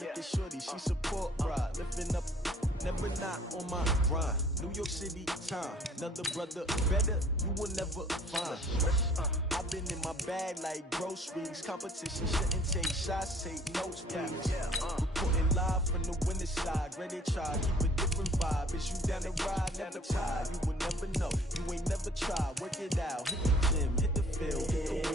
Look at shorty, she support bride. Lifting up, never not on my grind. New York City time, another brother better, you will never find. I've been in my bag like groceries. Competition shouldn't take shots, take notes, please. Reporting live from the winning side. Ready to try, keep a different vibe. Is you down the ride, never tired. You will never know, you ain't never tried. Work it out, hit the gym, hit the field.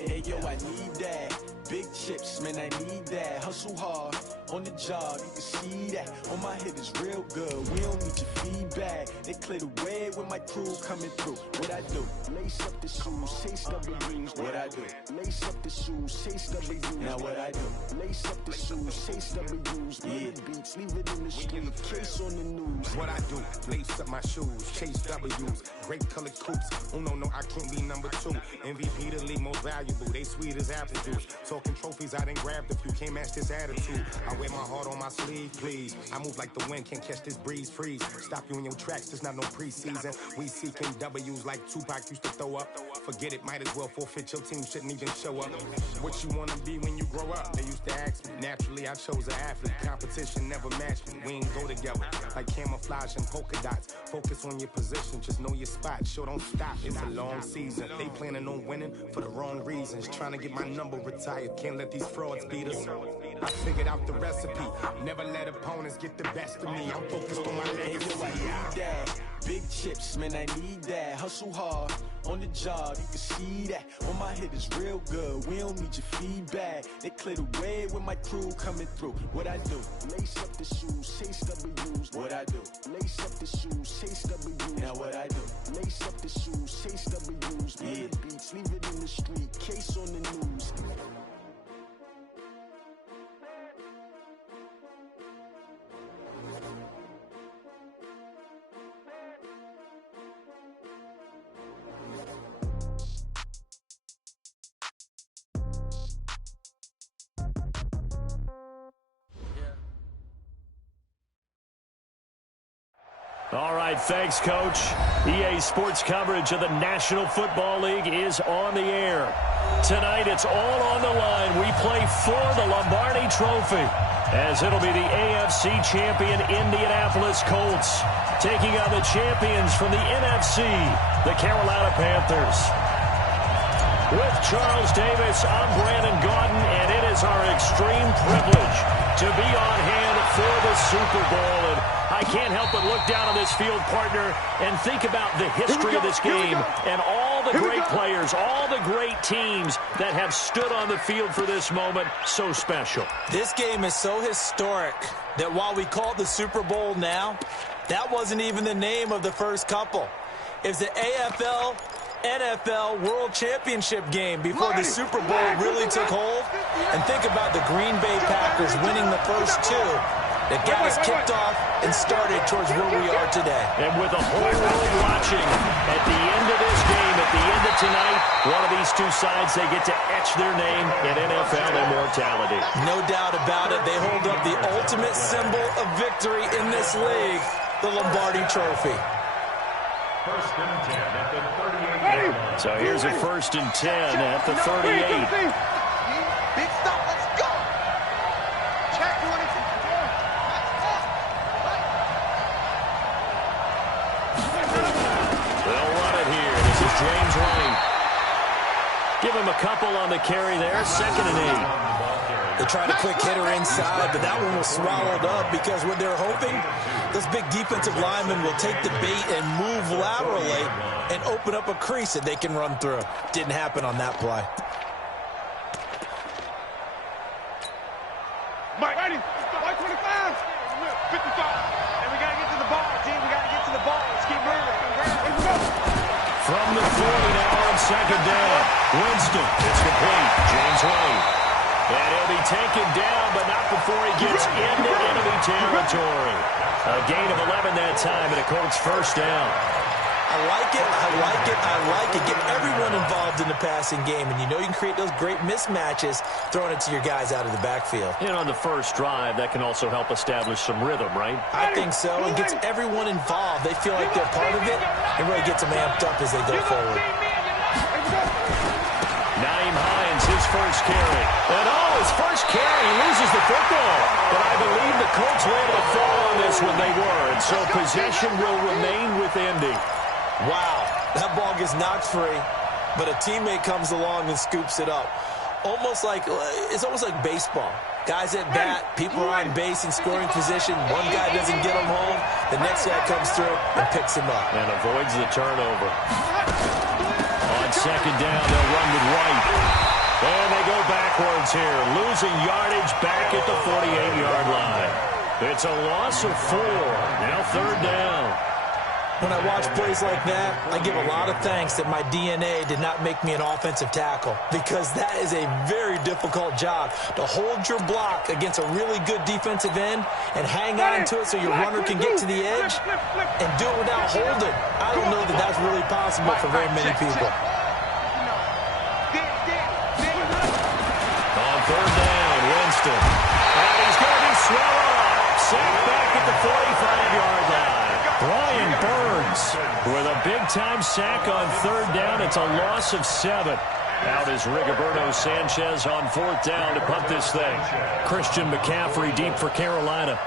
Hey yo, I need that. Big chips, man, I need that. Hustle hard, on the job, you can see that. On my hit is real good, we don't need your feedback. They clear the way with my crew coming through. What I do? Lace up the shoes, chase W's. What I do? Lace up the shoes, chase W's. Now what I do? Lace up the shoes, chase W's. Yeah, beats, leave it in the street, case on the news. What I do? Lace up my shoes, chase W's. Great colored coops. Oh no, I can't be number 2. MVP the league most valuable. They sweet as apple juice. Talking trophies, I done grabbed a few. Can't match this attitude. I wear my heart on my sleeve, please. I move like the wind, can't catch this breeze, freeze. Stop you in your tracks, there's not no preseason. We seeking W's like Tupac used to throw up. Forget it, might as well forfeit. Your team shouldn't even show up. What you wanna be when you grow up? They used to ask me. Naturally, I chose an athlete. Competition never matched me. We ain't go together like camouflage and polka dots. Focus on your position, just know your spot. Sure, don't stop. It's a long season. They planning on winning for the wrong reasons. Trying to get my number retired. Can't let these frauds beat us. I figured out the recipe. Never let opponents get the best of me. I'm focused on my legacy. I need that. Big chips, man, I need that. Hustle hard, on the job, you can see that. On my hit is real good, we don't need your feedback. They clear the way with my crew coming through. What I do? Lace up the shoes, chase W's. What I do? Lace up the shoes, chase W's. Now what I do? Lace up the shoes, chase W's. Yeah, beats, leave it in the street, case on the news. All right, thanks, Coach. EA Sports coverage of the National Football League is on the air. Tonight, it's all on the line. We play for the Lombardi Trophy, as it'll be the AFC champion Indianapolis Colts taking on the champions from the NFC, the Carolina Panthers. With Charles Davis, I'm Brandon Gaudin, and it is our extreme privilege to be on hand for the Super Bowl. And I can't help but look down on this field, partner, and think about the history of this game and all the great players, all the great teams that have stood on the field for this moment. So special. This game is so historic that while we call it the Super Bowl now, that wasn't even the name of the first couple. It's the AFL NFL World Championship game before the Super Bowl really took hold. And think about the Green Bay Packers winning the first two that got us kicked off and started towards where we are today. And with the whole world watching, at the end of this game, at the end of tonight, one of these two sides, they get to etch their name in NFL immortality. No doubt about it. They hold up the ultimate symbol of victory in this league, the Lombardi Trophy. First and 10 at the 38. So here's a first and 10 at the 38. Big stop, let's go. Check 22. They'll run it here. This is James White. Give him a couple on the carry there. Second and 8. They tried a quick hitter inside, but that one was swallowed up because what they're hoping, those big defensive linemen will take the bait and move laterally and open up a crease that they can run through. Didn't happen on that play. Mike, ready? White 25. 55. And we got to get to the ball, team. We got to get to the ball. Let's keep moving. Let's go. From the 40 now on second down. Winston. It's complete. James White. And he'll be taken down, but not before he gets into enemy territory. A gain of 11 that time, and a Colts first down. I like it, I like it, I like it. Get everyone involved in the passing game, and you know you can create those great mismatches throwing it to your guys out of the backfield. And on the first drive, that can also help establish some rhythm, right? I think so. It gets everyone involved. They feel like they're part of it, and really gets them amped up as they go forward. Naeem Hines, his first carry. And his first carry, he loses the football. But I believe the Colts were able to fall on this when they were. And so possession will remain with Indy. Wow, that ball gets knocked free, but a teammate comes along and scoops it up. It's almost like baseball. Guys at bat, people are on base in scoring position. One guy doesn't get him home. The next guy comes through and picks him up. And avoids the turnover. On second down, they'll run with White. And they go backwards here. Losing yardage back at the 48-yard line. It's a loss of 4. Now third down. When I watch plays like that, I give a lot of thanks that my DNA did not make me an offensive tackle, because that is a very difficult job to hold your block against a really good defensive end and hang on to it so your runner can get to the edge and do it without holding. I don't know that that's really possible for very many people. On third down, Winston. And he's going to be swallowed up. Sacked back at the 45-yard line. Brian Burns with a big-time sack on third down. It's a loss of 7. Out is Rigoberto Sanchez on fourth down to punt this thing. Christian McCaffrey deep for Carolina.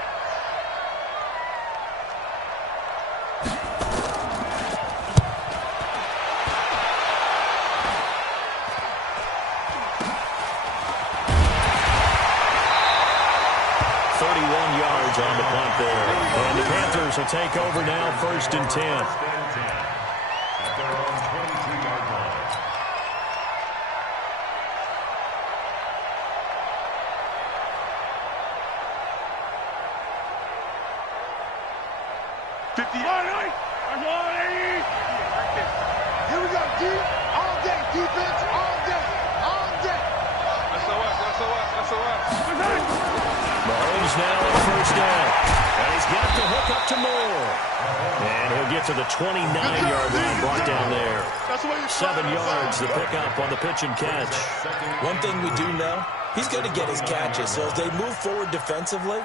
On the punt there. And the Panthers will take over now, first and 10. At their own 22-yard line. Here we go, D. All day, defense, all day, all day. SOS. Mahomes now on first down. And he's got to hook up to Moore. And he'll get to the 29-yard line, brought down there. 7 yards, the pickup on the pitch and catch. One thing we do know, he's going to get his catches. So as they move forward defensively,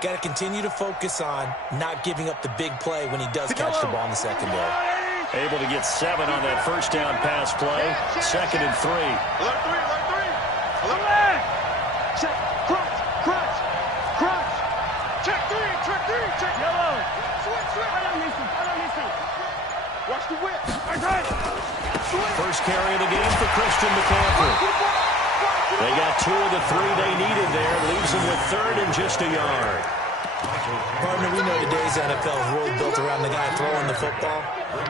got to continue to focus on not giving up the big play when he does catch the ball in the secondary. Able to get 7 on that first down pass play. Second and 3. Alert 3. Check, crunch. Check 3, check yellow. Switch. Watch the whip. First carry of the game for Christian McCaffrey. They got 2 of the 3 they needed there. Leaves them with third and just a yard. Partner, we know today's NFL is really built around the guy throwing the football.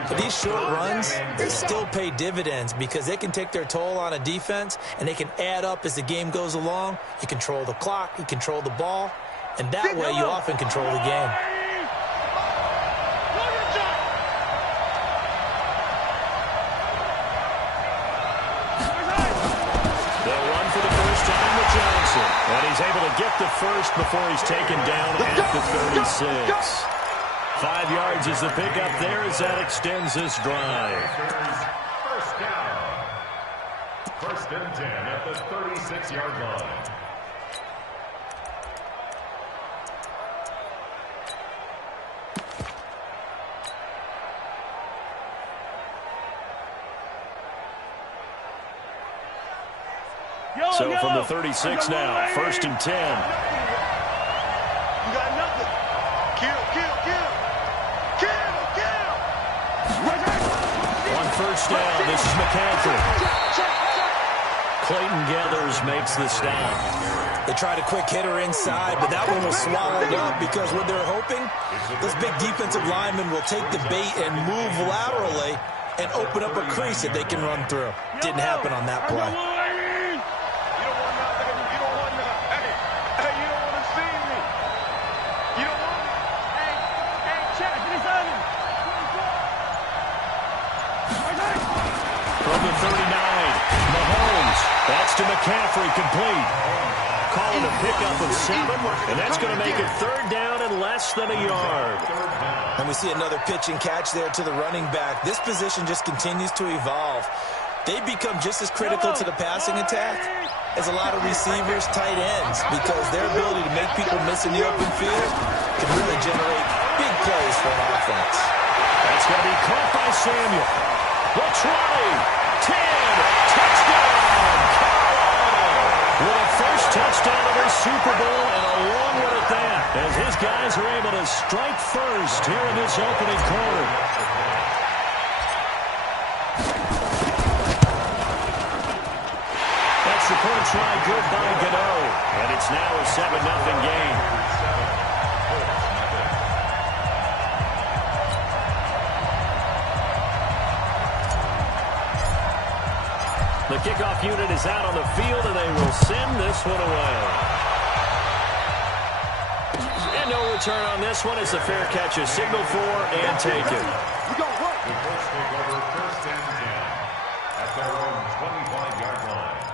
But these short runs, they still pay dividends because they can take their toll on a defense and they can add up as the game goes along. You control the clock, you control the ball, and that way you often control the game. They'll run for the first time with Johnson. And he's able to get the first before he's taken down at the 36. 5 yards is the pickup there as that extends this drive. First down. First and 10 at the 36-yard line. So from the 36 now, first and 10. You got nothing. Kill. On first down, this is McCaffrey. Clayton Gathers makes the stop. They tried a quick hitter inside, but that one was swallowed up because what they're hoping, this big defensive lineman will take the bait and move laterally and open up a crease that they can run through. Didn't happen on that play. From the 39, Mahomes. That's to McCaffrey, complete. Calling a pickup of 7, and that's going to make it third down and less than a yard. And we see another pitch and catch there to the running back. This position just continues to evolve. They become just as critical to the passing attack as a lot of receivers, tight ends, because their ability to make people miss in the open field can really generate big plays for an offense. That's going to be caught by Samuel. The 20, 10, touchdown, Carolina. first touchdown of his Super Bowl, and a long one at that, as his guys are able to strike first here in this opening quarter. Extra point try good by Gano, and it's now a 7-0 game. The kickoff unit is out on the field, and they will send this one away. And no return on this one as the fair catch is signaled for and taken. The Colts take over first and 10 at their own 25-yard line.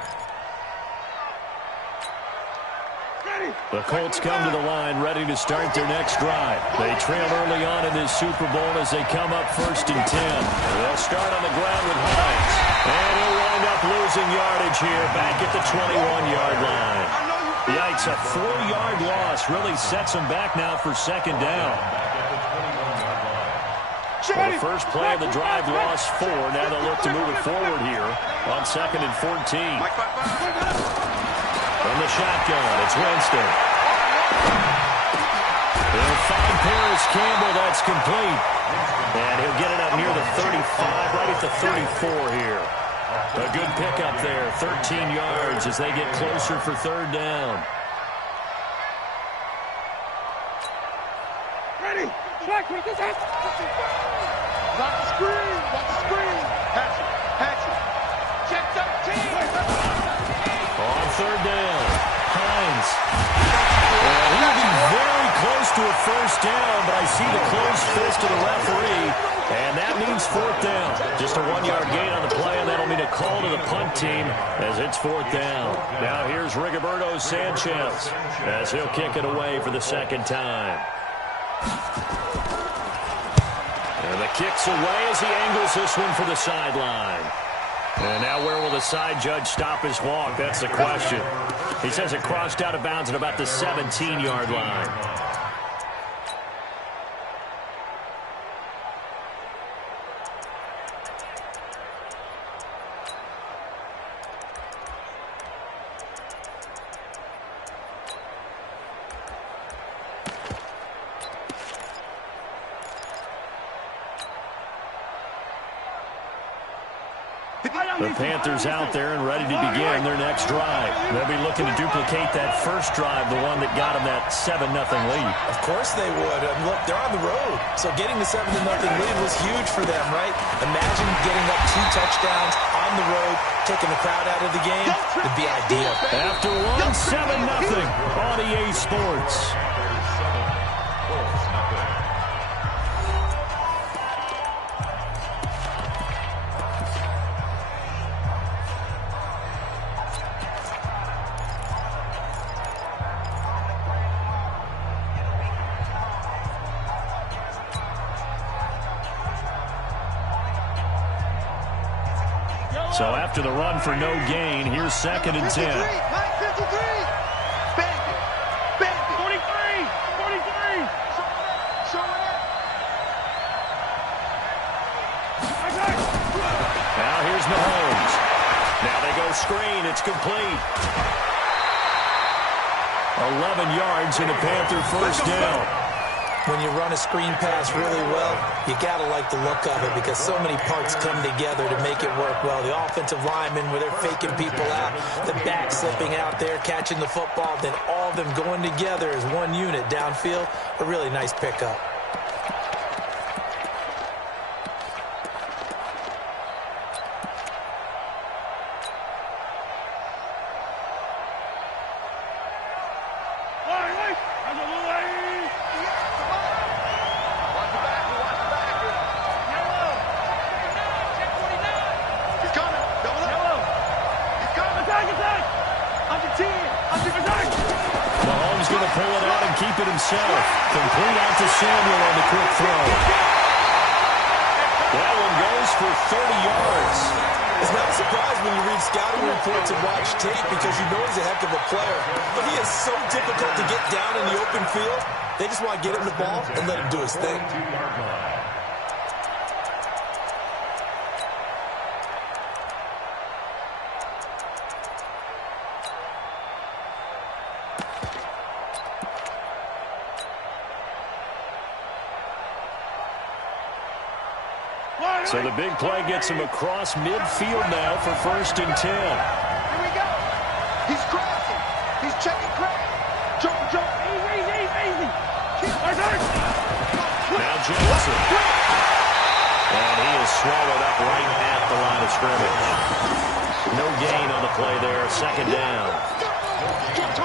The Colts come to the line ready to start their next drive. They trail early on in this Super Bowl as they come up first and 10. They'll start on the ground with Hines. And he'll wind up losing yardage here back at the 21-yard line. Yikes, a 4-yard loss really sets them back now for second down. Well, the first play of the drive lost 4. Now they'll look to move it forward here on second and 14. From the shotgun, it's Winston. They'll find Paris Campbell. That's complete. And he'll get it up near the 35, right at the 34 here. A good pickup there, 13 yards as they get closer for third down. Ready. Check with this hat. Got the screen. Got the screen. Hatch it. Check 13. On third down, Hines. He'll be very close to a first down, but I see the closed fist of the referee, and that means fourth down. Just a 1-yard gain on the play, and that'll mean a call to the punt team as it's fourth down. Now here's Rigoberto Sanchez as he'll kick it away for the second time. And the kick's away as he angles this one for the sideline. And now where will the side judge stop his walk? That's the question. He says it crossed out of bounds at about the 17-yard line. The Panthers out there and ready to begin their next drive. They'll be looking to duplicate that first drive, the one that got them that 7-0 lead. Of course they would. And look, they're on the road. So getting the 7-0 lead was huge for them, right? Imagine getting up 2 touchdowns on the road, taking the crowd out of the game. It'd be ideal. After one, 7-0 on EA Sports. So after the run for no gain, here's second and 10. 53. 43. Now here's Mahomes. Now they go screen. It's complete. 11 yards and a Panther first down. When you run a screen pass really well, you got to like the look of it because so many parts come together to make it work well. The offensive linemen, where they're faking people out, the back slipping out there, catching the football, then all of them going together as one unit downfield. A really nice pickup. Mahomes going to pull it out and keep it himself. Complete out to Samuel on the quick throw. That one goes for 30 yards. It's not a surprise when you read scouting reports and watch tape because you know he's a heck of a player. But he is so difficult to get down in the open field. They just want to get him the ball and let him do his thing. So the big play gets him across midfield now for 1st and 10. Here we go. He's crossing. He's checking crack. Jump. Easy. Now Johnson. And he is swallowed up right at the line of scrimmage. No gain on the play there. 2nd down.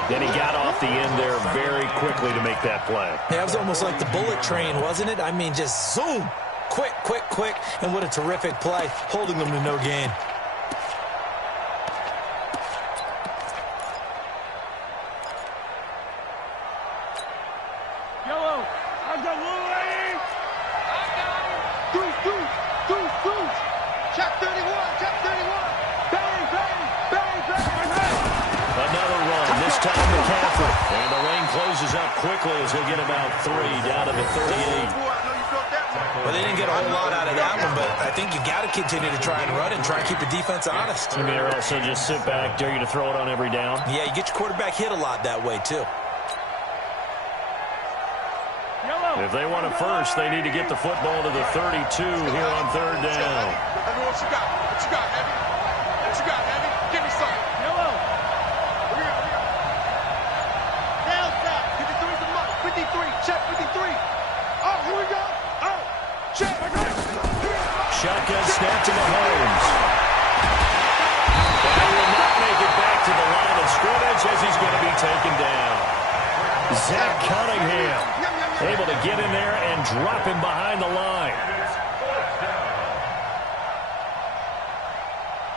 Then he got off the end there very quickly to make that play. Yeah, it was almost like the bullet train, wasn't it? I mean, just zoom. Quick. And what a terrific play, holding them to no gain. Yellow. I got Louie. Deuce. Check 31. Bang. Another run, this time McCaffrey. And the lane closes up quickly as he'll get about 3 down to the 38. Well, they didn't get a whole lot out of that one, but I think you got to continue to try and run and try and keep the defense honest. You mean, or also just sit back, dare you to throw it on every down? Yeah, you get your quarterback hit a lot that way, too. If they want it first, they need to get the football to the 32 here on 3rd down. What you got, Heavy? Give me some. Yellow. Here we go. Down south. 53's the mark. 53. Check 53. Oh, here we go. Oh, check. Shotgun snap to Mahomes. But he will not make it back to the line of scrimmage as he's going to be taken down. Zach Cunningham able to get in there and drop him behind the line.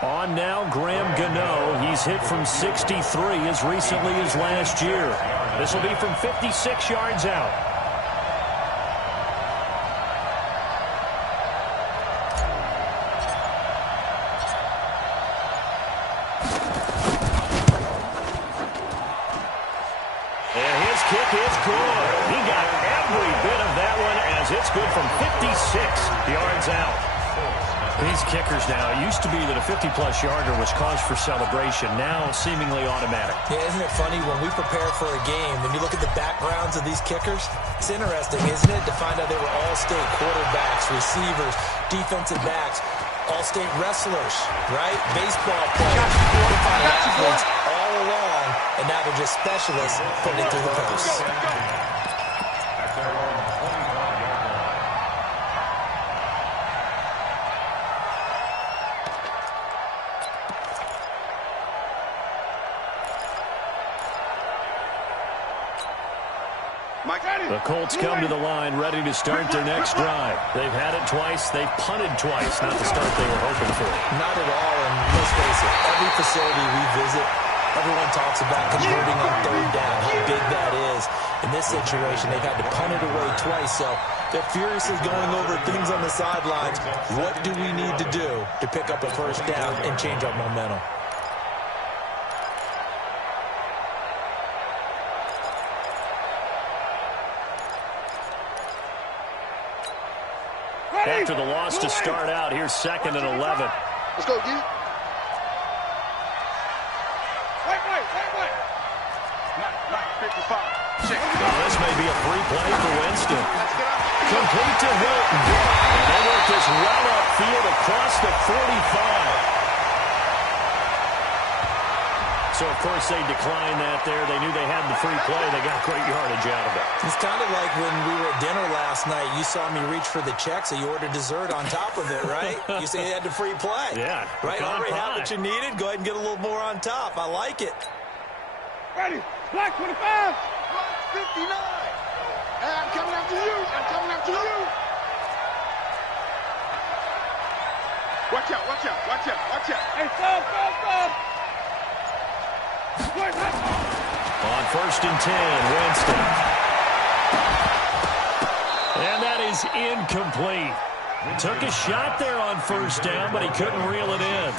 On now, Graham Gano. He's hit from 63 as recently as last year. This will be from 56 yards out. And his kick is good. He got every bit of that one as it's good from 56 yards out. These kickers now, it used to be that a 50-plus yarder was cause for celebration, now seemingly automatic. Yeah, isn't it funny when we prepare for a game, when you look at the backgrounds of these kickers, it's interesting, isn't it, to find out they were all-state quarterbacks, receivers, defensive backs, all-state wrestlers, right? Baseball players, qualified athletes, all along, and now they're just specialists putting it through the post. The Colts come to the line ready to start their next drive. They've had it twice. They've punted twice. Not the start they were hoping for. Not at all, and let's face it, every facility we visit, everyone talks about converting on 3rd down, how big that is. In this situation, they've had to punt it away twice, so they're furiously going over things on the sidelines. What do we need to do to pick up a 1st down and change our momentum? After the loss to start out, here's 2nd and 11. Let's go, D. Wait. Not 55. Well, this may be a free play for Winston. Complete to Hilton. And they work this well upfield across the 45. So, of course, they declined that there. They knew they had the free play. They got great yardage out of it. It's kind of like when we were at dinner last night. You saw me reach for the check, so you ordered dessert on top of it, right? You say you had the free play. Yeah. Right? Already had what you needed. Go ahead and get a little more on top. I like it. Ready. Black 25. Black 59. And I'm coming after you. Watch out. Hey, stop. On 1st and 10, Winston. And that is incomplete. Took a shot there on 1st down, but he couldn't reel it in.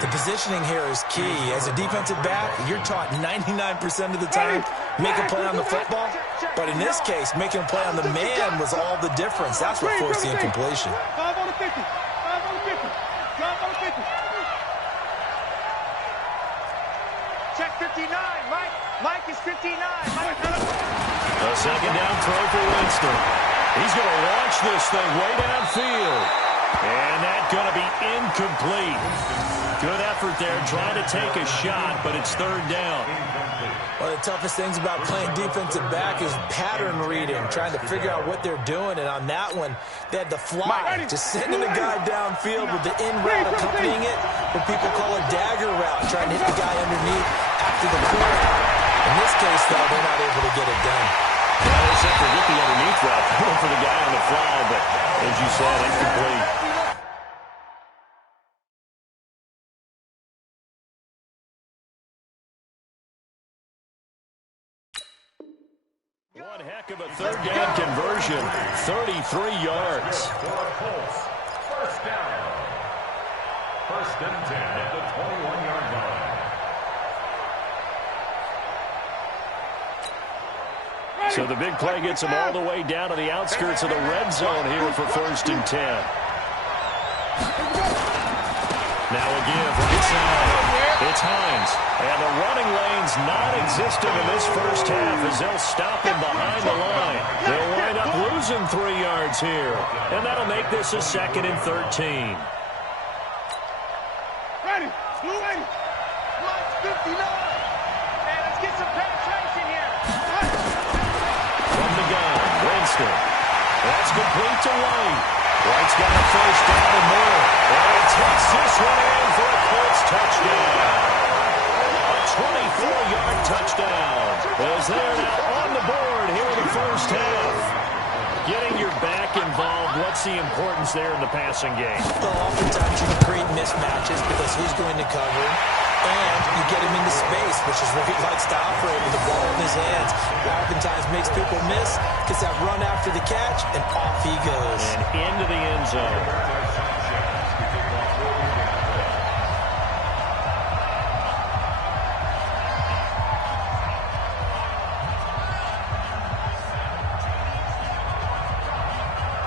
The positioning here is key. As a defensive back, you're taught 99% of the time, make a play on the football. But in this case, making a play on the man was all the difference. That's what forced the incompletion. 5 on the 50. Check 59, Mike is 59. A 2nd down throw for Winston. He's going to launch this thing way downfield. And that's going to be incomplete. Good effort there, trying to take a shot, but it's third down. One of the toughest things about playing defensive back is pattern reading, trying to figure out what they're doing. And on that one, they had the fly, just sending the guy downfield with the in route accompanying it, what people call a dagger route, trying to hit the guy underneath after the pull. In this case, though, they're not able to get it done. Well, they said forget the underneath route, going for the guy on the fly, but as you said, incomplete. One heck of a third down conversion, 33 yards. First down. First and 10 at the 21-yard line. So the big play gets them all the way down to the outskirts of the red zone here for first and 10. Now a give right side. It's Hines. And the running lane's non-existent in this first half as they'll stop him behind the line. They'll wind up losing 3 yards here. And that'll make this a 2nd and 13. Ready. Blue 80. Line 59. Man, let's get some penetration here. From the gun, Winston. That's complete to White. White's got a first down and more. And he takes this one in for a Colts touchdown. A 24-yard touchdown. As they're now on the board here in the first half. Getting your back involved, what's the importance there in the passing game? Well, oftentimes you can create mismatches because who's going to cover, and you get him into space, which is where he likes to operate with the ball in his hands. Oftentimes makes people miss, gets that run after the catch, and off he goes. And into the end zone.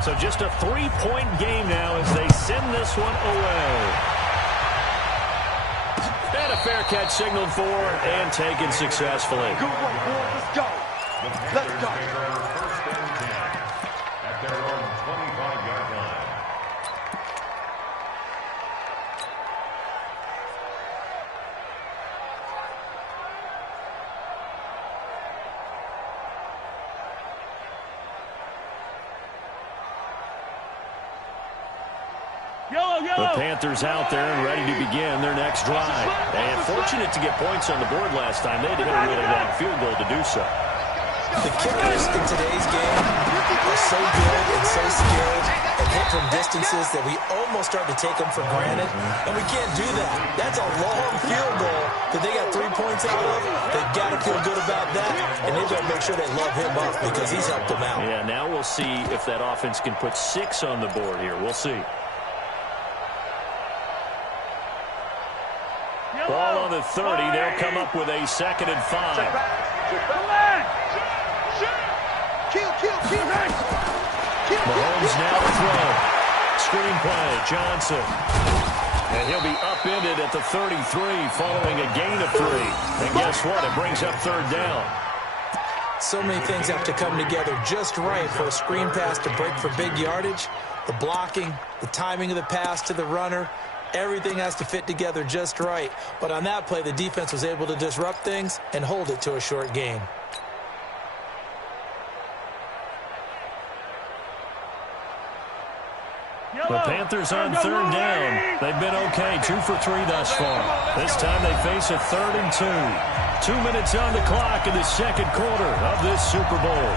So just a 3-point game now as they send this one away. And a fair catch signaled for and taken successfully. Good work, boy. Let's go. Let's go. First and 10 at their own 25-yard line. The Panthers out there and ready to begin their next drive. And fortunate to get points on the board last time. They had to hit a really long field goal to do so. The kickers in today's game are so good and so skilled and hit from distances that we almost start to take them for granted. And we can't do that. That's a long field goal that they got 3 points out of. They've got to feel good about that. And they've got to make sure they love him up because he's helped them out. Yeah, now we'll see if that offense can put 6 on the board here. We'll see. Ball on the 30. They'll come up with a 2nd and 5. Mahomes now to throw. Screen play, Johnson. And he'll be upended at the 33 following a gain of 3. And guess what? It brings up 3rd down. So many things have to come together just right for a screen pass to break for big yardage. The blocking, the timing of the pass to the runner, everything has to fit together just right. But on that play, the defense was able to disrupt things and hold it to a short gain. The Panthers on 3rd down. They've been okay, 2 for 3 thus far. This time they face a 3rd and 2. 2 minutes on the clock in the 2nd quarter of this Super Bowl.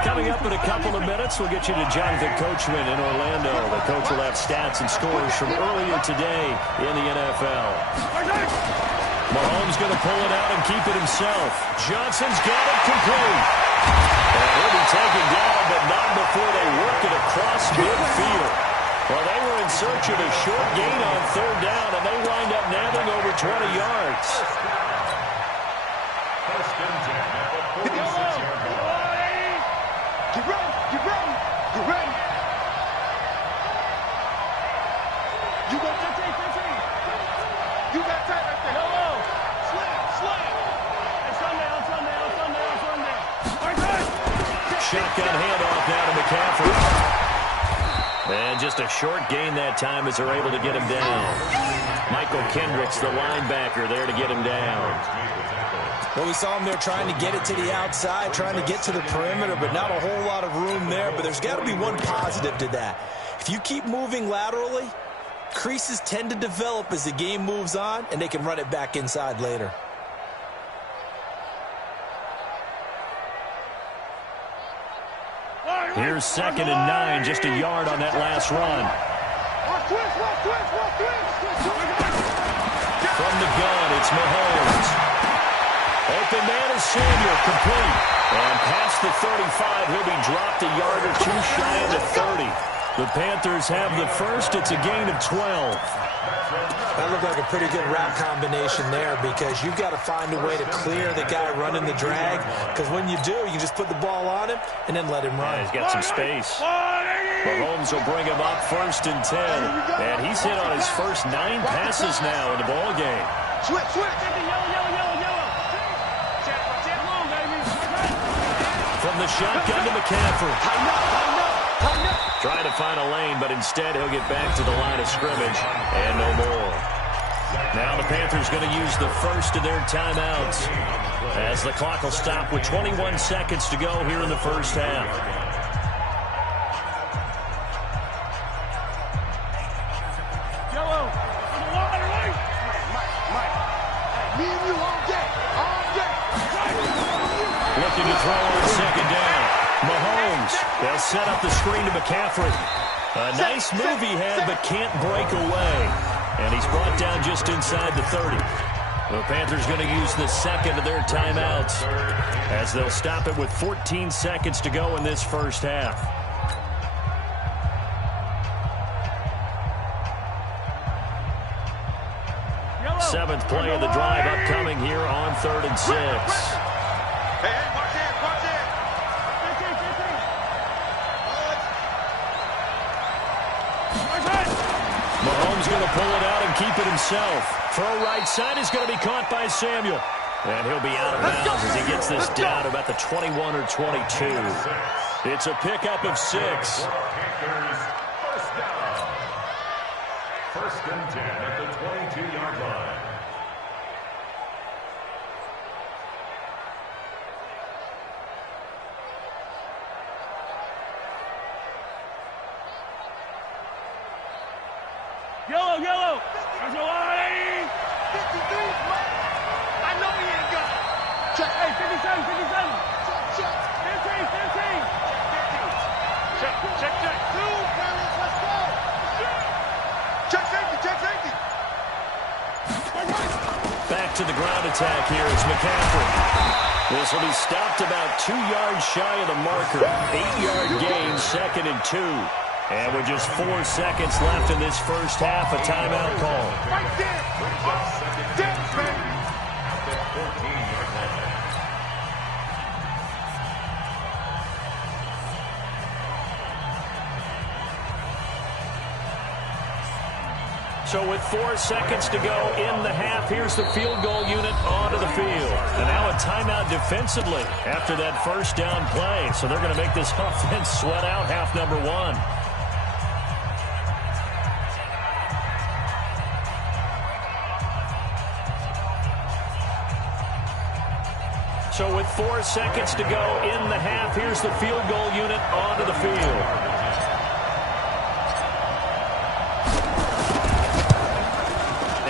Coming up in a couple of minutes, we'll get you to Jonathan Coachman in Orlando. The coach will have stats and scores from earlier today in the NFL. Mahomes going to pull it out and keep it himself. Johnson's got it complete. And he'll be taken down, but not before they work it across midfield. Well, they were in search of a short gain on 3rd down, and they wind up nabbing over 20 yards. First and 10 at the 46-yard line. Get ready, get ready, get ready. shotgun handoff now to McCaffrey. And just a short gain that time as they're able to get him down. Michael Kendricks, the linebacker, there to get him down. Well, we saw him there trying to get it to the outside, trying to get to the perimeter, but not a whole lot of room there. But there's got to be one positive to that. If you keep moving laterally, creases tend to develop as the game moves on, and they can run it back inside later. Here's 2nd and 9, just a yard on that last run. From the gun, it's Mahomes. Open man is Samuel, complete. And past the 35, he'll be dropped a yard or two shy of the 30. The Panthers have the first. It's a gain of 12. That looked like a pretty good route combination there because you've got to find a way to clear the guy running the drag, because when you do, you just put the ball on him and then let him run. Yeah, he's got some space. Mahomes will bring him up 1st and 10. And he's hit on his first 9 passes now in the ball game. Switch. From the shotgun to McCaffrey. Trying to find a lane, but instead he'll get back to the line of scrimmage and no more. Now the Panthers going to use the first of their timeouts as the clock will stop with 21 seconds to go here in the first half. Looking to throw on 2nd down. Mahomes, they'll set up the screen to McCaffrey. A nice move he had, but can't break away. And he's brought down just inside the 30. The Panthers going to use the second of their timeouts as they'll stop it with 14 seconds to go in this first half. Seventh play of the drive upcoming here on 3rd and 6. Mahomes going to pull it out and keep it himself. Throw right side is going to be caught by Samuel. And he'll be out of bounds as he gets this down to about the 21 or 22. It's a pickup of 6. First down. 1st and 10 at the 22-yard line. Yellow. There's a line. 53. I know he ain't got it. Check. Hey, 57. Check. 15. Check. 2, Paris, let's go. Check safety. Back to the ground attack here. It's McCaffrey. This will be stopped about 2 yards shy of the marker. 8-yard gain, 2nd and 2. And with just 4 seconds left in this first half, a timeout call. Right there. Dance, baby. So with 4 seconds to go in the half, here's the field goal unit onto the field. And now a timeout defensively after that first down play. So they're going to make this offense sweat out half number 1. So with 4 seconds to go in the half, here's the field goal unit onto the field.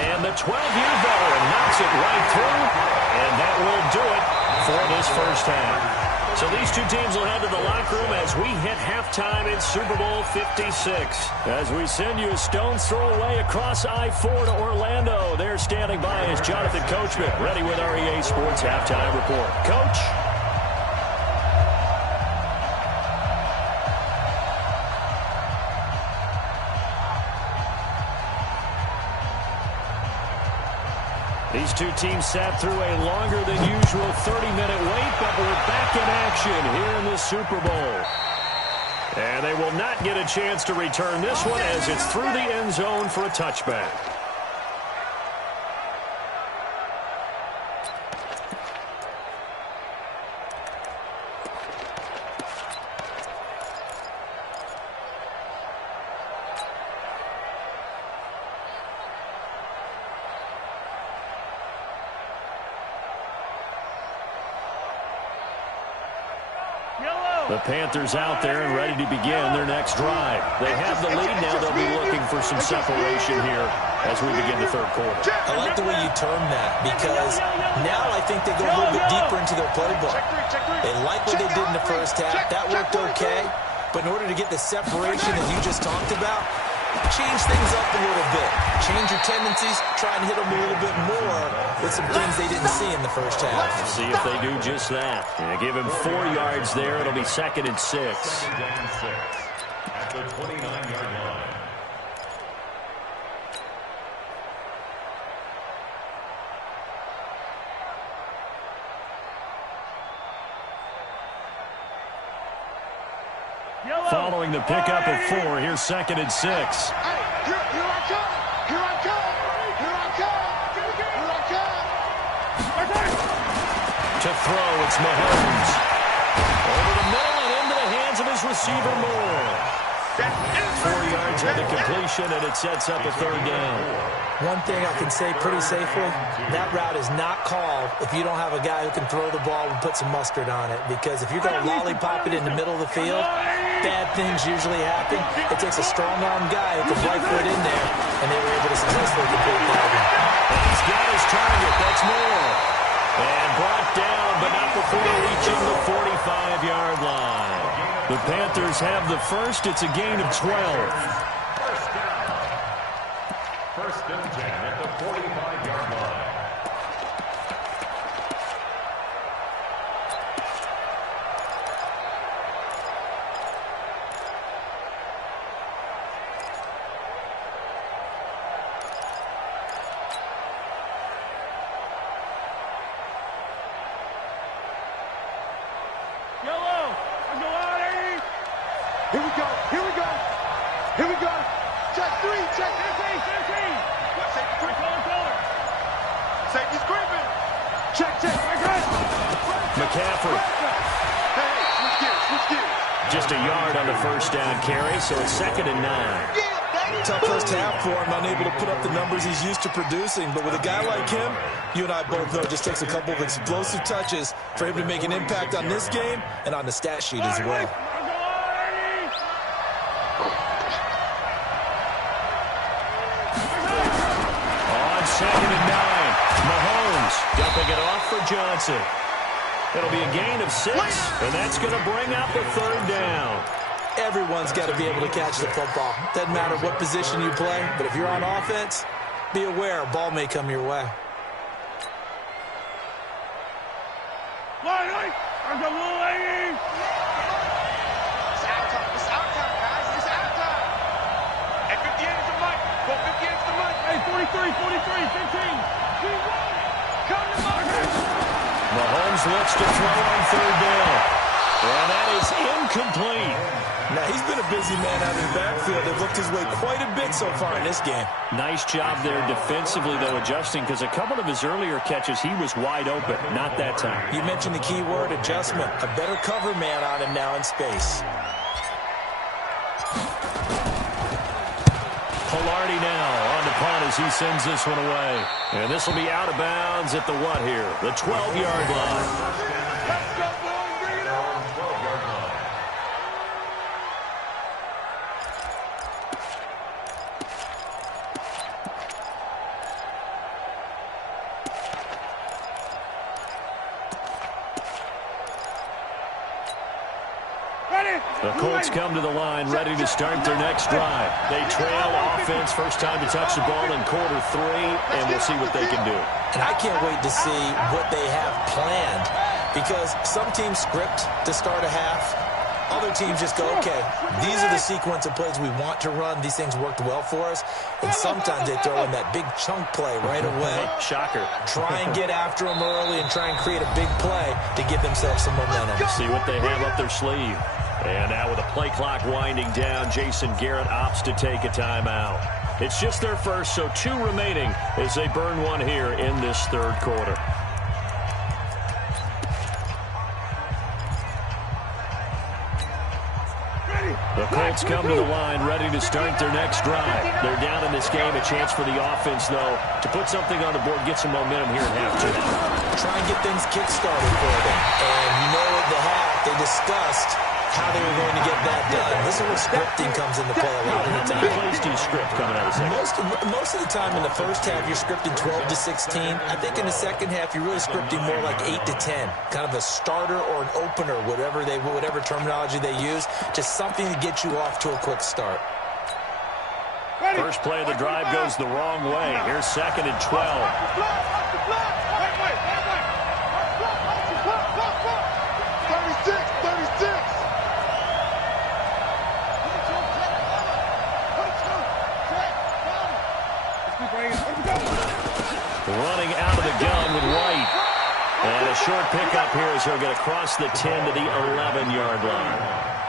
And the 12-year veteran knocks it right through, and that will do it for this first half. So these two teams will head to the locker room as we hit halftime in Super Bowl 56. As we send you a stone's throw away across I-4 to Orlando. There standing by is Jonathan Coachman, ready with our EA Sports Halftime Report. Coach? These two teams sat through a longer than usual 30-minute wait, but we're back in action here in the Super Bowl. And they will not get a chance to return this one as it's through the end zone for a touchback. The Panthers out there and ready to begin their next drive. They have the lead now. They'll be looking for some separation here as we begin the third quarter. I like the way you term that because now I think they go a little bit deeper into their playbook. They like what they did in the first half. That worked okay. But in order to get the separation that you just talked about, change things up a little bit. Change your tendencies. Try and hit them a little bit more with some things they didn't see in the first half. We'll see if they do just that. Give him 4 yards there. It'll be 2nd and 6. At the 29-yard line. Following the pickup of 4, here's 2nd and 6. Here I come! Here I come! Here I come! Here I come! To throw, it's Mahomes. Over the middle and into the hands of his receiver, Moore. 4 yards on the completion, and it sets up a 3rd down. One thing I can say pretty safely, that route is not called if you don't have a guy who can throw the ball and put some mustard on it. Because if you're going to lollipop it in the middle of the field, bad things usually happen. It takes a strong-arm guy who can right foot in there, and they were able to successfully complete that one. He's got his target. That's Moore. And brought down, but not before reaching the 45-yard line. The Panthers have the first. It's a gain of 12. First down. 1st and 10 at the 45-yard line. Here we go. Here we go. Here we go. Check 3. Check 15. Safety creeping. Safety's creeping. Check. McCaffrey. Hey, switch gears. Just a yard on the first down carry, so it's 2nd and 9. Tough first half for him, unable to put up the numbers he's used to producing. But with a guy like him, you and I both know it just takes a couple of explosive touches for him to make an impact on this game and on the stat sheet as well. On 2nd and 9, Mahomes dumping it off for Johnson. It'll be a gain of 6, and that's going to bring up a 3rd down. Everyone's got to be able to catch the football. Doesn't matter what position you play, but if you're on offense, be aware a ball may come your way. It's our time. It's our time, guys. It's our time. Hey, 58 is the mic. Go 58 is the mic. Hey, 43, 15. Come to market. Mahomes looks to throw on 3rd down. And that is incomplete. Now, he's been a busy man out in the backfield. They've looked his way quite a bit so far in this game. Nice job there defensively, though, adjusting, because a couple of his earlier catches, he was wide open. Not that time. You mentioned the key word, adjustment. A better cover man on him now in space. Polardi now on the punt as he sends this one away. And this will be out of bounds at the what here? The 12-yard line. The Colts come to the line, ready to start their next drive. They trail offense, first time to touch the ball in quarter 3, and we'll see what they can do. And I can't wait to see what they have planned, because some teams script to start a half. Other teams just go, okay, these are the sequence of plays we want to run. These things worked well for us. And sometimes they throw in that big chunk play right away. Shocker. Try and get after them early and try and create a big play to give themselves some momentum. See what they have up their sleeve. And now with the play clock winding down, Jason Garrett opts to take a timeout. It's just their first, so 2 remaining as they burn one here in this third quarter. The Colts come to the line, ready to start their next drive. They're down in this game. A chance for the offense, though, to put something on the board, get some momentum here at half 2. Try and get things kick-started for them. And you know at the half, they discussed how they were going to get that done. This is where scripting comes into play a lot of the time. How many plays do you script coming out of the second? Most of the time in the first half, you're scripting 12 to 16. I think in the second half, you're really scripting more like 8 to 10. Kind of a starter or an opener, whatever terminology they use. Just something to get you off to a quick start. First play of the drive goes the wrong way. Here's 2nd and 12. 36. Running out of the gun with White. And a short pickup here as he'll get across the 10 to the 11-yard line.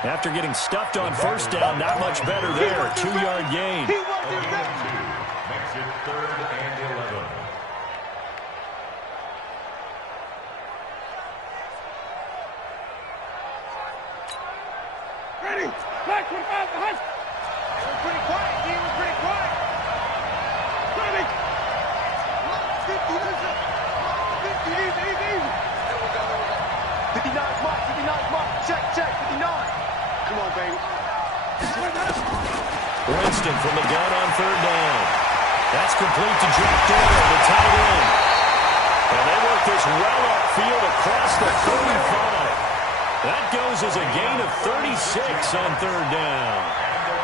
After getting stuffed on first down, not much better there. 2-yard gain. Makes it 3rd and 11. Ready? Black 25 behind. He was pretty quiet. He was pretty quiet. Ready? 50, listen. 50, easy. 59's mark. Check. 59. Come on, baby. Winston from the gun on 3rd down. That's complete to Jack Doyle, the tight end. And they work this well upfield across the 35. That goes as a gain of 36 on 3rd down.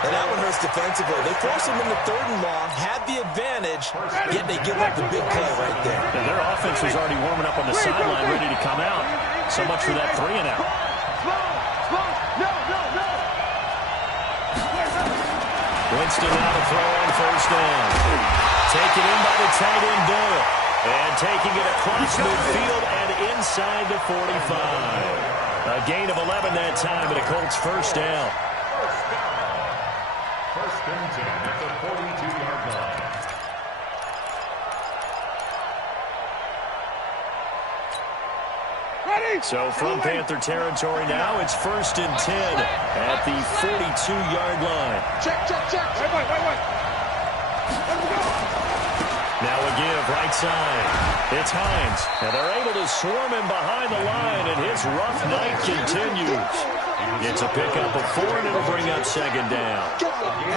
And that one hurts defensively. They forced him into 3rd and long, had the advantage, yet they give up the big play right there. And their offense was already warming up on the sideline, ready to come out. So much for that 3 and out. No. Winston now to throw on 1st down. Taken in by the tight end Doyle. And taking it across midfield and inside the 45. A gain of 11 that time, and a Colts 1st down. 1st and 10 at the 42-yard line. Ready? So from Panther territory now, it's 1st and 10 at the 42-yard line. Check. Wait. Now a give right side. It's Hines. And they're able to swarm him behind the line, and his rough night continues. It's a pickup of 4, and it'll bring up 2nd down. I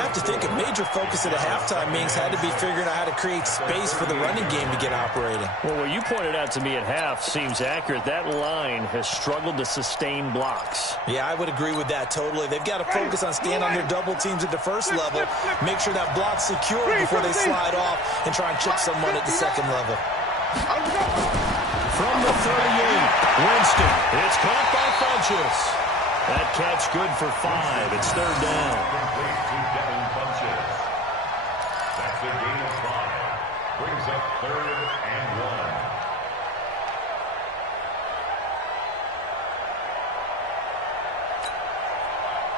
have to think a major focus at a halftime means had to be figuring out how to create space for the running game to get operating. Well, what you pointed out to me at half seems accurate. That line has struggled to sustain blocks. Yeah, I would agree with that totally. They've got to focus on staying on their double teams at the first level, make sure that block's secure before they slide off and try and chip someone at the 2nd level. From the 38, Winston. It's caught by Funchess. That catch good for 5. It's 3rd down. Complete to Devin Funchess. That's a gain of 5. Brings up 3rd and 1.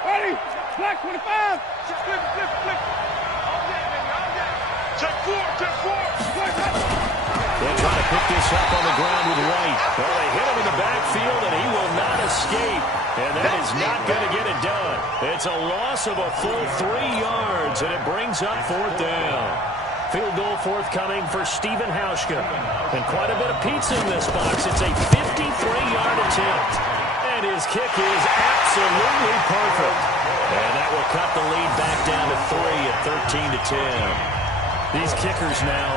Ready? Black 25. Flip. All day, baby. Check 4. They'll try to pick this up on the ground with White. Well, they hit him in the backfield, and he will not escape. And that is not going to get it done. It's a loss of a full 3 yards, and it brings up 4th down. Field goal forthcoming for Stephen Hauschka. And quite a bit of pizza in this box. It's a 53-yard attempt. And his kick is absolutely perfect. And that will cut the lead back down to 3 at 13 to 10. These kickers now,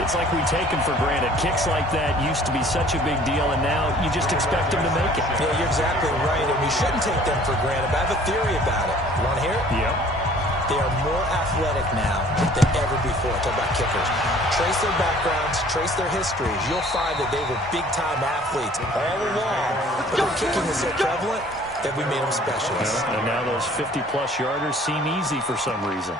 it's like we take them for granted. Kicks like that used to be such a big deal, and now you just expect them to make it. Yeah, you're exactly right, and we shouldn't take them for granted. But I have a theory about it. You want to hear it? Yep. They are more athletic now than ever before. Talk about kickers. Trace their backgrounds, trace their histories. You'll find that they were big-time athletes all along. But their kicking was so prevalent that we made them specialists. And now those 50-plus yarders seem easy for some reason.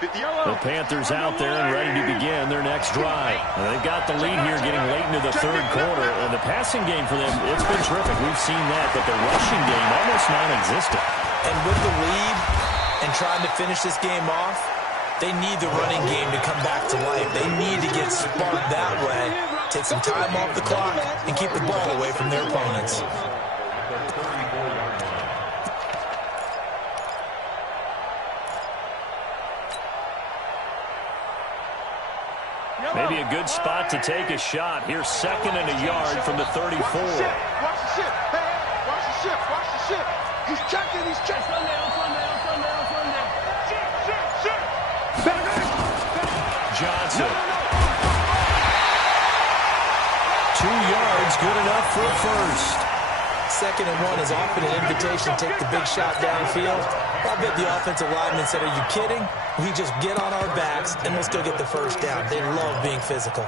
The Panthers out there and ready to begin their next drive. And they've got the lead here getting late into the 3rd quarter. And the passing game for them, it's been terrific. We've seen that. But the rushing game, almost non-existent. And with the lead and trying to finish this game off, they need the running game to come back to life. They need to get sparked that way, take some time off the clock, and keep the ball away from their opponents. Maybe a good spot to take a shot. Here's 2nd and a yard from the 34. Watch the ship. Hey, watch the ship. Watch the ship. He's checking. He's checking. Ship. Johnson. 2 yards, good enough for a first. 2nd and 1 is often an invitation to take the big shot downfield. I bet the offensive lineman said, are you kidding? We just get on our backs and we'll still get the first down. They love being physical.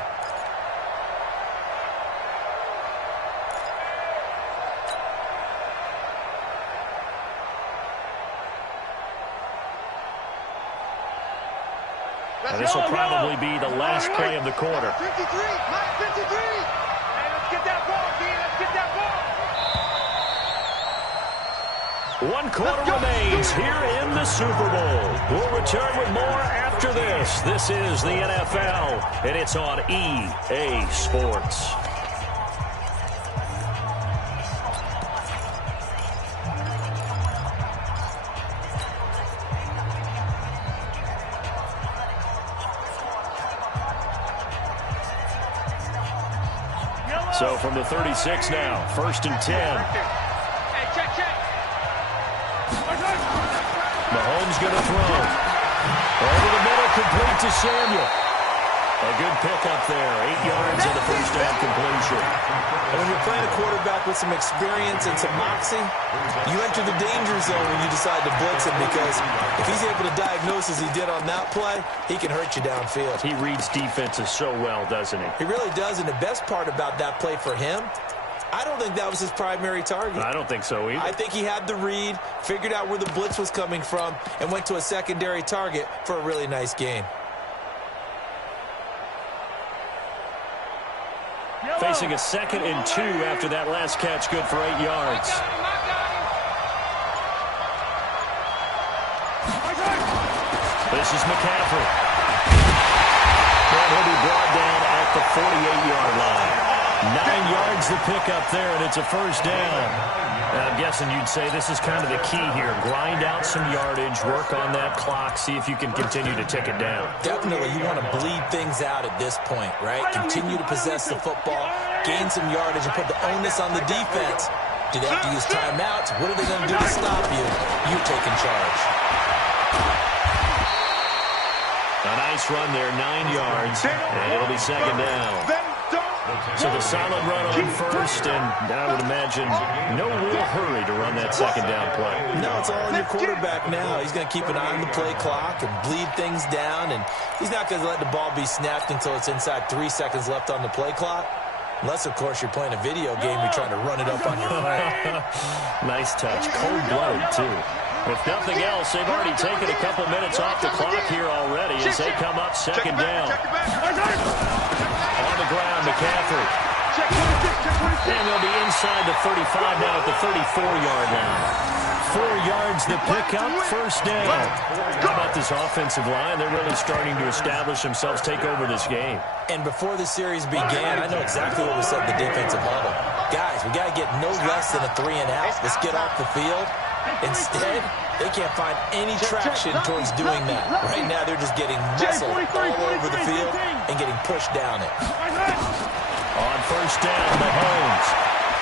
And this will probably be the last play of the quarter. 53. Hey, let's get that ball, D. Let's get that ball. 1 quarter remains here in the Super Bowl. We'll return with more after this. This is the NFL, and it's on EA Sports. So from the 36 now, 1st and 10. Hey, check. Mahomes going to throw. Over the middle, complete to Samuel. A good pickup there. 8 yards in the first down completion. And when you're playing a quarterback with some experience and some moxie, you enter the danger zone when you decide to blitz him, because if he's able to diagnose as he did on that play, he can hurt you downfield. He reads defenses so well, doesn't he? He really does, and the best part about that play for him, I don't think that was his primary target. I don't think so either. I think he had the read, figured out where the blitz was coming from, and went to a secondary target for a really nice gain. Facing a 2nd and 2 after that last catch, good for 8 yards. This is McCaffrey. And he'll be brought down at the 48-yard line. 9 yards to pick up there, and it's a first down. Now, I'm guessing you'd say this is kind of the key here. Grind out some yardage, work on that clock, see if you can continue to tick it down. Definitely, you want to bleed things out at this point, right? Continue to possess the football, gain some yardage, and put the onus on the defense. Do they have to use timeouts? What are they going to do to stop you? You taking charge. A nice run there, 9 yards, and it'll be 2nd down. So the solid run on first, and I would imagine no real hurry to run that 2nd down play. No, it's all on your quarterback now. He's going to keep an eye on the play clock and bleed things down, and he's not going to let the ball be snapped until it's inside 3 seconds left on the play clock. Unless, of course, you're playing a video game, you're trying to run it up on your friend. Nice touch. Cold-blooded, too. If nothing else, they've already taken a couple minutes off the clock here already as they come up 2nd down. On the ground, McCaffrey. And they'll be inside the 35 now at the 34-yard line. 4 yards to pick up, first down. How about this offensive line? They're really starting to establish themselves, take over this game. And before the series began, I know exactly what we said in the defensive huddle. Guys, we got to get no less than a 3 and out. Let's get off the field. Instead, they can't find any traction towards doing that. Right now, they're just getting muscle all over the field and getting pushed down it. On first down, Mahomes.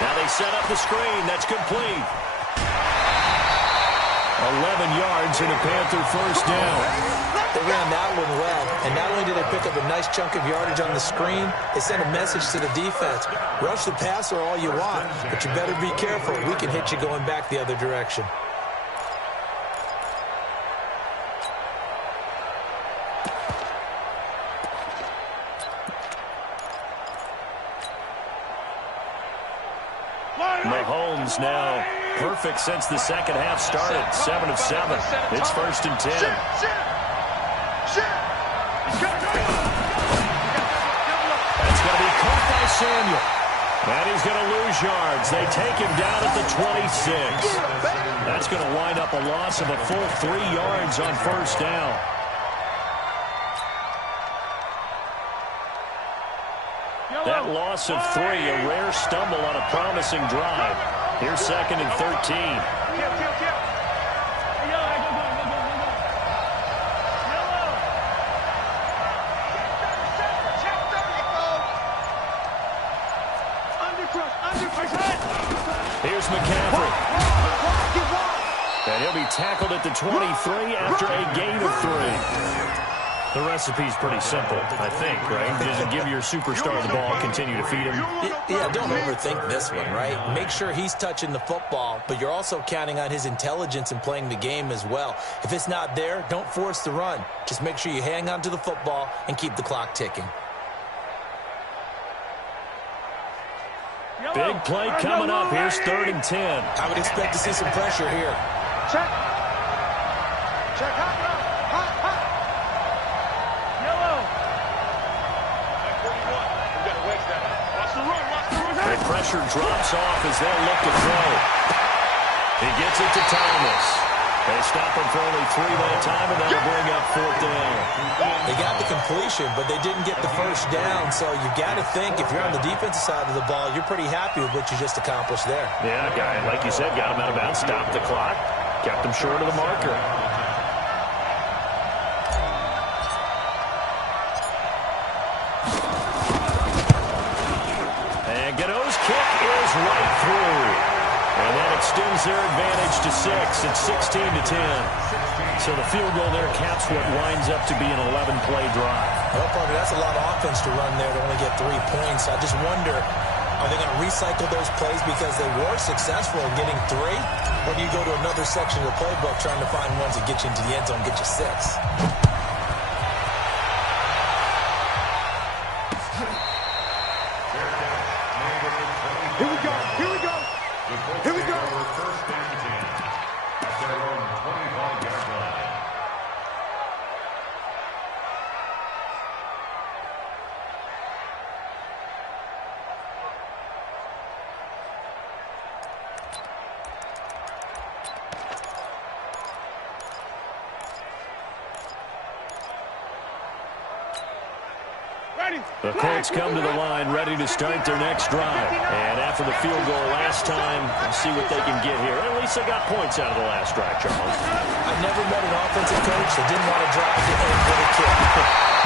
Now they set up the screen. That's complete. 11 yards and a Panther first down. They ran that one well, and not only did they pick up a nice chunk of yardage on the screen, they sent a message to the defense. Rush the passer all you want, but you better be careful. We can hit you going back the other direction. Mahomes now perfect since the second half started. 7 of 7. It's 1st and 10. That's going to be caught by Samuel. And he's going to lose yards. They take him down at the 26. That's going to wind up a loss of a full 3 yards on first down. That loss of 3, a rare stumble on a promising drive. Here's 2nd and 13. McCaffrey. And he'll be tackled at the 23 after a gain of 3. The recipe's pretty simple, I think, right? Just give your superstar the ball, continue to feed him. Yeah, don't overthink this one, right? Make sure he's touching the football, but you're also counting on his intelligence in playing the game as well. If it's not there, don't force the run. Just make sure you hang on to the football and keep the clock ticking. Big play coming up. Here's 3rd and 10. I would expect to see some pressure here. Check. Check. Hot. Yellow. 41. We got to waste that. Watch the run. The pressure drops off as they'll look to throw. He gets it to Thomas. They stop him for only 3 that time, and that'll bring up 4th down. They got the completion, but they didn't get the first down, so you got to think if you're on the defensive side of the ball, you're pretty happy with what you just accomplished there. Yeah, guy, like you said, got him out of bounds, stopped the clock, kept him short of the marker. And Gano's kick is right through. And that extends their advantage to 6. It's 16-10. So the field goal there caps what winds up to be an 11-play drive. Well, partner, that's a lot of offense to run there to only get 3 points. I just wonder, are they going to recycle those plays because they were successful in getting 3? Or do you go to another section of the playbook trying to find ones that get you into the end zone and get you 6? Here we go. Here we go. First and 10 at their own 25-yard line. The Colts come to the line ready to start their next drive. And after the field goal last time, we'll see what they can get here. At least they got points out of the last drive, Charles. I've never met an offensive coach that didn't want to drive to end with a kick.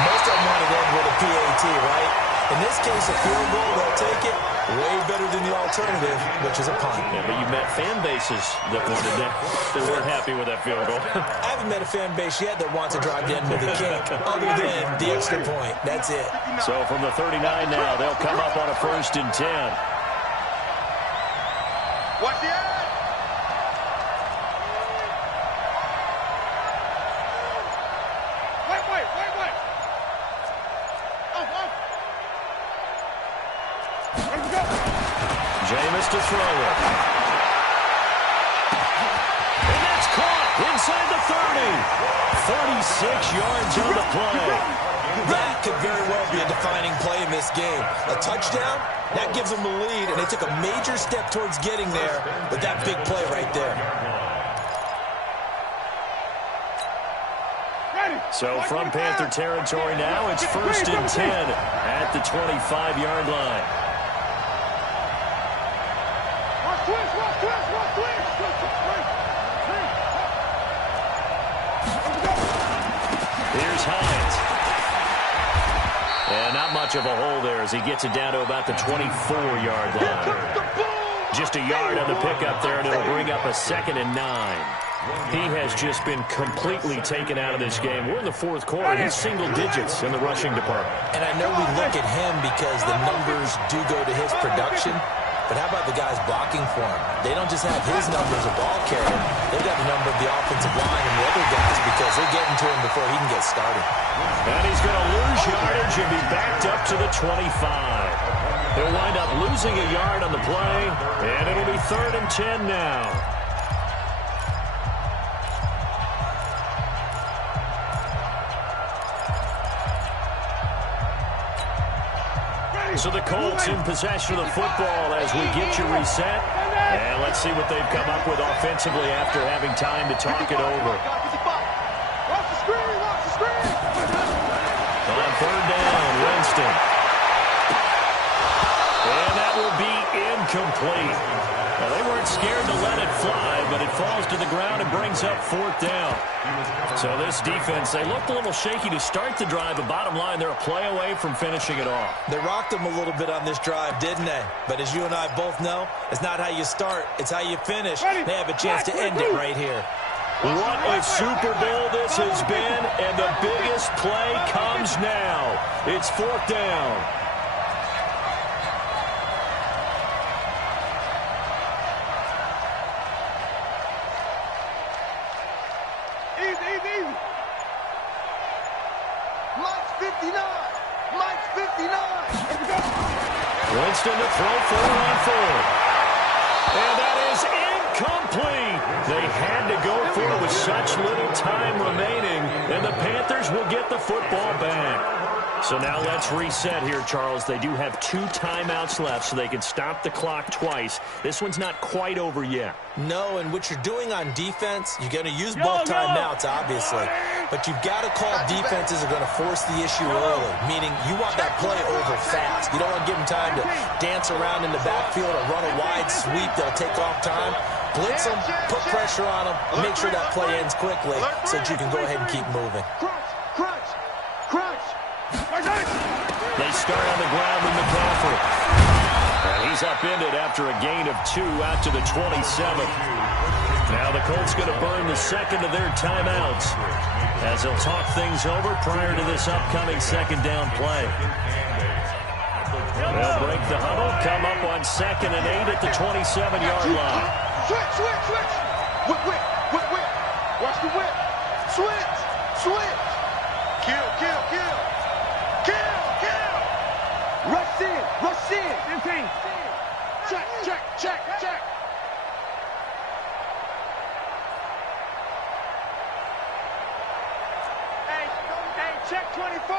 Most of them want to end with a PAT, right? In this case, a field goal, they'll take it. Way better than the alternative, which is a punt. Yeah, but you met fan bases that wanted that. They weren't happy with that field goal. I haven't met a fan base yet that wants to drive to end with a kick, other than the extra point. That's it. So from the 39 now, they'll come up on a 1st and 10. Watch the end. Wait. Oh. Let's go. Jameis to throw it. And that's caught inside the 30. 36 yards on the play. That could very well be a defining play in this game. A touchdown, that gives them the lead, and they took a major step towards getting there with that big play right there. So from Panther territory now, it's 1st and 10 at the 25-yard line. Here's Hines. And not much of a hole there as he gets it down to about the 24-yard line. Just a yard on the pickup there, and it'll bring up a 2nd and 9. He has just been completely taken out of this game. We're in the 4th quarter. He's single digits in the rushing department. And I know we look at him because the numbers do go to his production, but how about the guys blocking for him? They don't just have his numbers of ball carrying. They've got the number of the offensive line and the other guys because they're getting to him before he can get started. And he's going to lose yardage and be backed up to the 25. He'll wind up losing a yard on the play, and it'll be 3rd and 10 now. So the Colts in possession of the football as we get you reset. And let's see what they've come up with offensively after having time to talk it over. Watch the screen. On 3rd down, Winston. And that will be incomplete. Now, they weren't scared to let it fly, but it falls to the ground and brings up 4th down. So So this defense, they looked a little shaky to start the drive, but bottom line, they're a play away from finishing it off. They rocked them a little bit on this drive, didn't they? But as you and I both know, it's not how you start, it's how you finish. They have a chance to end it right here. What a Super Bowl this has been, and the biggest play comes now. It's 4th down. Winston to throw forward on 4th. And that is incomplete. They had to go for it with such little time remaining, and the Panthers will get the football back. So now let's reset here, Charles. They do have 2 timeouts left, so they can stop the clock twice. This one's not quite over yet. No, and what you're doing on defense, you're going to use both timeouts, obviously. But you've got to call defenses are going to force the issue early, meaning you want that play over fast. You don't want to give them time to dance around in the backfield or run a wide sweep that'll take off time. Blitz them, put pressure on them, make sure that play ends quickly so that you can go ahead and keep moving. They start on the ground with McCaffrey. And he's upended after a gain of 2 out to the 27th. Now the Colts going to burn the second of their timeouts as they'll talk things over prior to this upcoming 2nd down play. They'll break the huddle, come up on 2nd and 8 at the 27-yard line. Switch. Whip. Watch the whip. Switch. Kill. Rush in. 15. Check. Hey, check 24.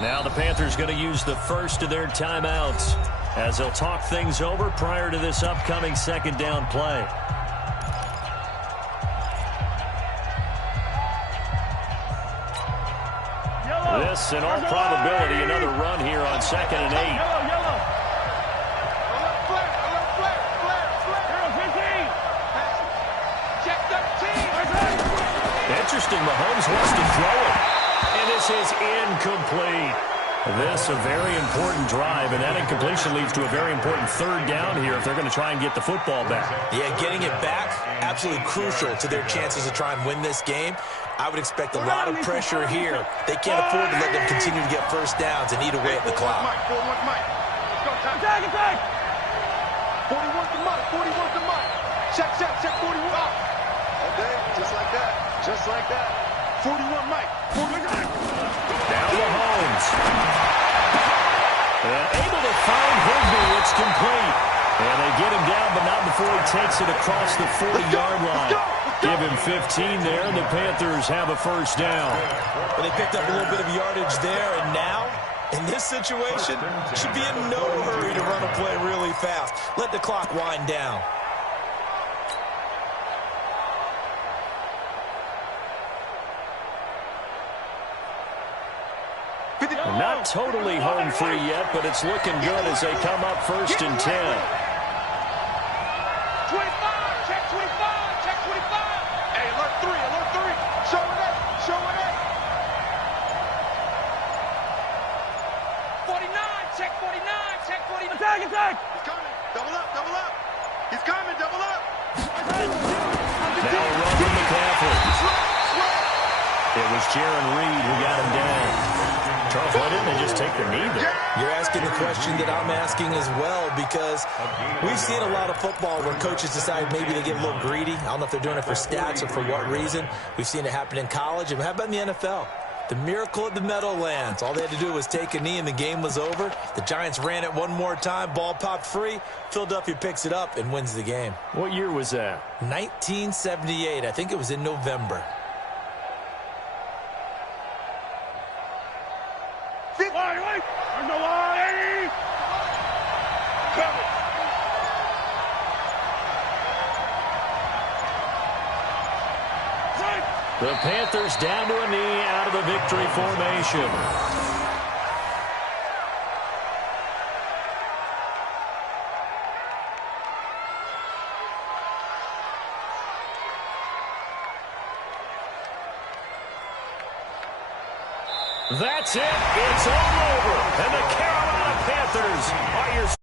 Now the Panthers going to use the first of their timeouts as they'll talk things over prior to this upcoming 2nd down play. This, in all probability, another run here on 2nd and 8. Yellow. Check 13. Interesting, Mahomes wants to throw it. And this is incomplete. This a very important drive, and that incompletion leads to a very important 3rd down here if they're going to try and get the football back. Yeah, getting it back, absolutely crucial to their chances to try and win this game. I would expect a lot of pressure here. They can't afford to let them continue to get first downs and eat away at the clock. Let's go, time. Attack. 41's the Mike. Check 41. Okay, just like that. 41 Mike. Down to Holmes. Able to find Higbee. It's complete. And they get him down, but not before he takes it across the 40-yard line. Give him 15 there, and the Panthers have a first down. Well, they picked up a little bit of yardage there, and now, in this situation, should be in no hurry to run a play really fast. Let the clock wind down. Not totally home free yet, but it's looking good as they come up 1st and 10. 25, check 25. Hey, alert 3. Show it. 49, check 49. Attack. He's coming. Double up. He's coming, double up. Now a run from McCaffrey. It was Jaron Reed who got him down. Charles, why didn't they just take the knee there? You're asking the question that I'm asking as well, because we've seen a lot of football where coaches decide maybe they get a little greedy. I don't know if they're doing it for stats or for what reason. We've seen it happen in college. And how about in the NFL? The miracle at the Meadowlands. All they had to do was take a knee and the game was over. The Giants ran it one more time. Ball popped free. Philadelphia picks it up and wins the game. What year was that? 1978. I think it was in November. The Panthers down to a knee out of the victory formation. That's it. It's all over. And the Carolina Panthers are your